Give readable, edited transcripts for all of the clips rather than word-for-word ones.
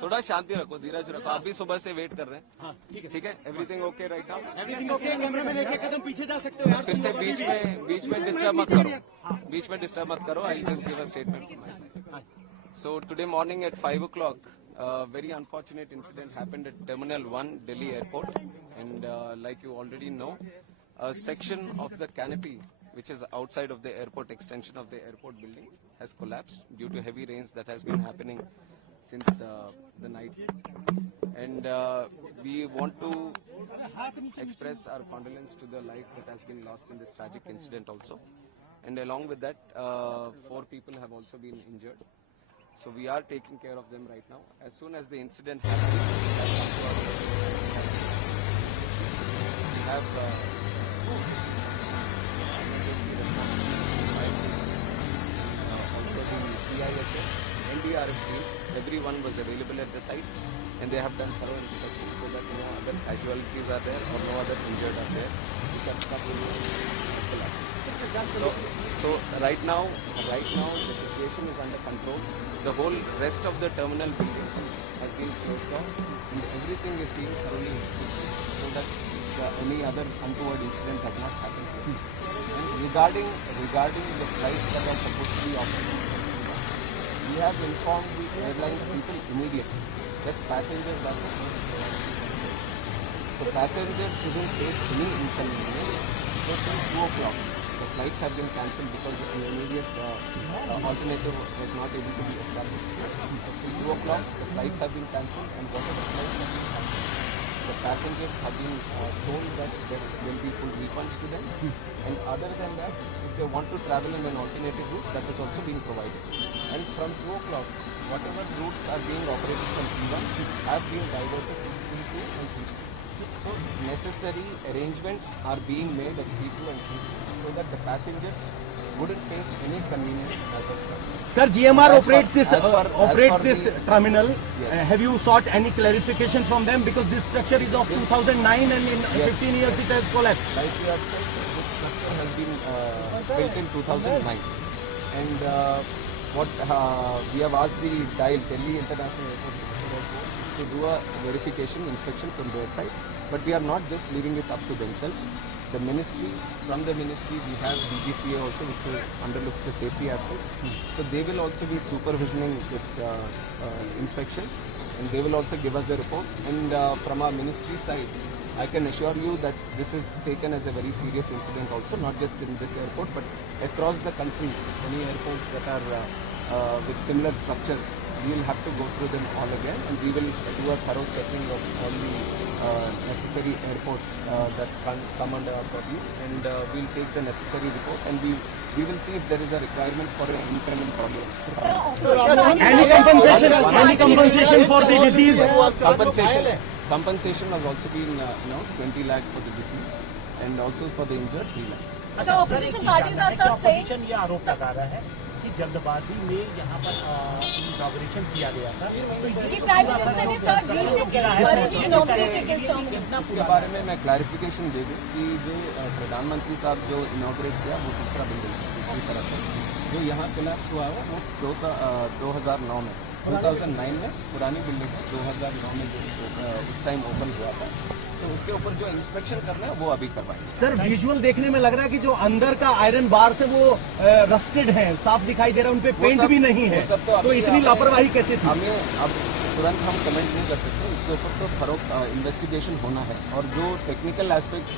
थोड़ा शांति रखो, धीरज रखो। आप भी सुबह से वेट कर रहे हैं। ठीक है, everything okay right now? Everything okay. Camera में लेके कदम पीछे जा सकते हो यार। फिर से बीच में डिस्टर्ब मत करो। बीच में डिस्टर्ब मत करो। I just give a statement. So today morning at 5 o'clock, a very unfortunate incident happened at Terminal 1, Delhi Airport. And like you already know, a section of the canopy, which is outside of the airport extension of the airport building, has collapsed due to heavy rains that has been happening since the night. And we want to express our condolence to the life that has been lost in this tragic incident also. And along with that, 4 people have also been injured. So we are taking care of them right now. As soon as the incident happened, it has come to our notice. We have emergency response also the CISA, NDRF teams. Everyone was available at the site, and they have done thorough inspection so that no other casualties are there or no other injured are there which are stuck in the collapse. So right now the situation is under control. The whole rest of the terminal building has been closed off and everything is being thoroughly inspected so that any other untoward incident has not happened here. And regarding the flights that are supposed to be operated, we have informed the airlines people immediately that passengers are so passengers shouldn't face any inconvenience. So till 2 o'clock. The flights have been cancelled because an immediate alternative was not able to be established. Till 2 o'clock, the flights have been cancelled, and whatever flights have been cancelled, the passengers have been told that there will be full refunds to them. And other than that, if they want to travel in an alternative route, that is also being provided. And from 2 o'clock, whatever routes are being operated from P1 have been diverted to P2 and P3. So necessary arrangements are being made at P2 and P3 so that the passengers wouldn't face any inconvenience as of such. Sir, GMR operates this terminal. Yes. Have you sought any clarification from them because this structure is of 2009 and in 15 years it has collapsed? Like we have said, this structure has been built in 2009, and what we have asked the Delhi International Airport also is to do a verification inspection from their side. But we are not just leaving it up to themselves. The ministry, from the ministry, we have DGCA also, which underlooks the safety aspect. So they will also be supervisioning this inspection, and they will also give us a report. And from our ministry side, I can assure you that this is taken as a very serious incident also, not just in this airport, but across the country, many airports that are with similar structures. We will have to go through them all again, and we will do a thorough checking of all the necessary airports that come under our purview, and we will take the necessary report, and we will see if there is a requirement for an independent audience. Any compensation for the disease? Compensation has also been announced, 20 lakh for the deceased, and also for the injured 3 lakhs. So opposition parties are saying ये आरोप लगा रहा है कि जल्दबाजी में यहाँ पर इनॉग्रेशन किया गया था। इसके बारे में मैं क्लैरिफिकेशन दे दूं कि जो प्रधानमंत्री साहब जो इनॉग्रेट किया वो दूसरा बिल्डिंग दूसरी तरफ है। जो यहाँ कोलैप्स हुआ है वो 2009 में 2009 में पुरानी बिल्डिंग 2009 में जो उस टाइम ओपन हुआ था, तो उसके ऊपर जो इंस्पेक्शन करना है वो अभी करवाएंगे। सर, विजुअल देखने में लग रहा है कि जो अंदर का आयरन बार से वो रस्टेड है, साफ दिखाई दे रहा है, उनपे पेंट भी नहीं है। तो इतनी लापरवाही कैसे थी? हमें अब तुरंत हम कमेंट नहीं कर सकते, इसके ऊपर तो थorough इन्वेस्टिगेशन होना है, और जो टेक्निकल एस्पेक्ट,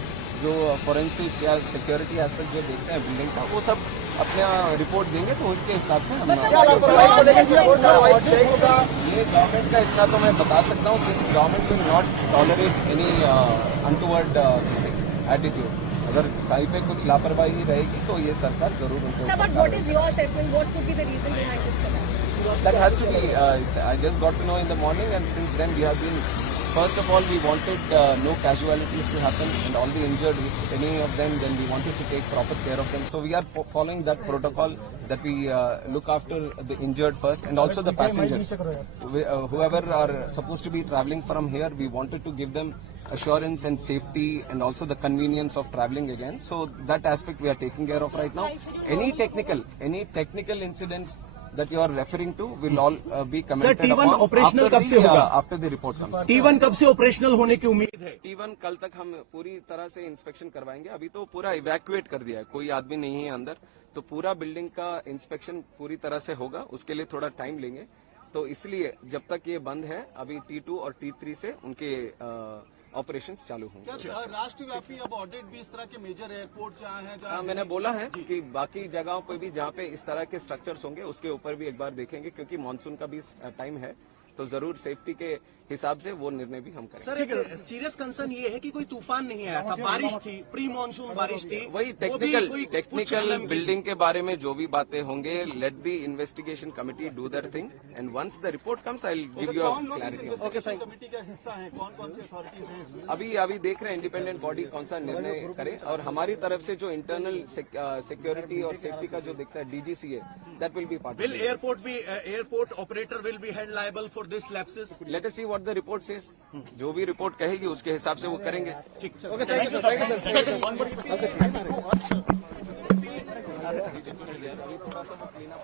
जो फॉरेंसिक या सिक्योरिटी एस्पेक्ट जो देखते हैं बिल्डिंग का, वो सब अपना रिपोर्ट देंगे, तो उसके हिसाब से हम ये गवर्नमेंट का इतना तो मैं बता सकता हूँ, this government will not tolerate any untoward attitude. अगर कहीं पे कुछ लापरवाही रहेगी तो ये सरकार जरूर उनको that has to be I just got to know in the morning, and since then we have been, first of all we wanted no casualties to happen, and all the injured, if any of them, then we wanted to take proper care of them. So we are following that protocol, that we look after the injured first, and also the passengers. Whoever are supposed to be traveling from here, we wanted to give them assurance and safety and also the convenience of traveling again. So that aspect we are taking care of right now. Any technical incidents that you are referring to will all be commented T1 upon operational after कब से होगा? after the report comes. T1 कब से operational होने की उम्मीद है? T1 कल तक हम पूरी तरह से इंस्पेक्शन करवाएंगे. अभी तो पूरा इवैक्यूएट कर दिया है, कोई आदमी नहीं है अंदर, तो पूरा बिल्डिंग का इंस्पेक्शन पूरी तरह से होगा. उसके लिए थोड़ा टाइम लेंगे, तो इसलिए जब तक ये बंद है अभी T2 और T3 से उनके ऑपरेशंस चालू होंगे. राष्ट्रव्यापी अब ऑडिट भी इस तरह के मेजर एयरपोर्ट जहाँ हैं हाँ, मैंने बोला है कि बाकी जगहों पे भी जहाँ पे इस तरह के स्ट्रक्चर्स होंगे उसके ऊपर भी एक बार देखेंगे, क्योंकि मानसून का भी टाइम है, तो जरूर सेफ्टी के हिसाब से वो निर्णय भी हम करेंगे. सर, एक सीरियस कंसर्न ये है कि कोई तूफान नहीं आया था, बारिश थी, प्री मानसून बारिश थी. वही टेक्निकल बिल्डिंग के बारे में जो भी बातें होंगे, let the investigation committee do their thing and once the report comes I will give you a clarity. Committee का हिस्सा है, कौन कौन सी अथॉरिटीज हैं इसमें? अभी देख रहे हैं इंडिपेंडेंट बॉडी कौन सा निर्णय करे, और हमारी तरफ से जो इंटरनल सिक्योरिटी और सेफ्टी का जो दिखता है DGCA, that will be part. Will airport operator will be held liable for this lapses? Let us see what the report says. जो भी रिपोर्ट कहेगी उसके हिसाब से वो करेंगे. Okay, thank you, sir. अभी थोड़ा सा वो clean up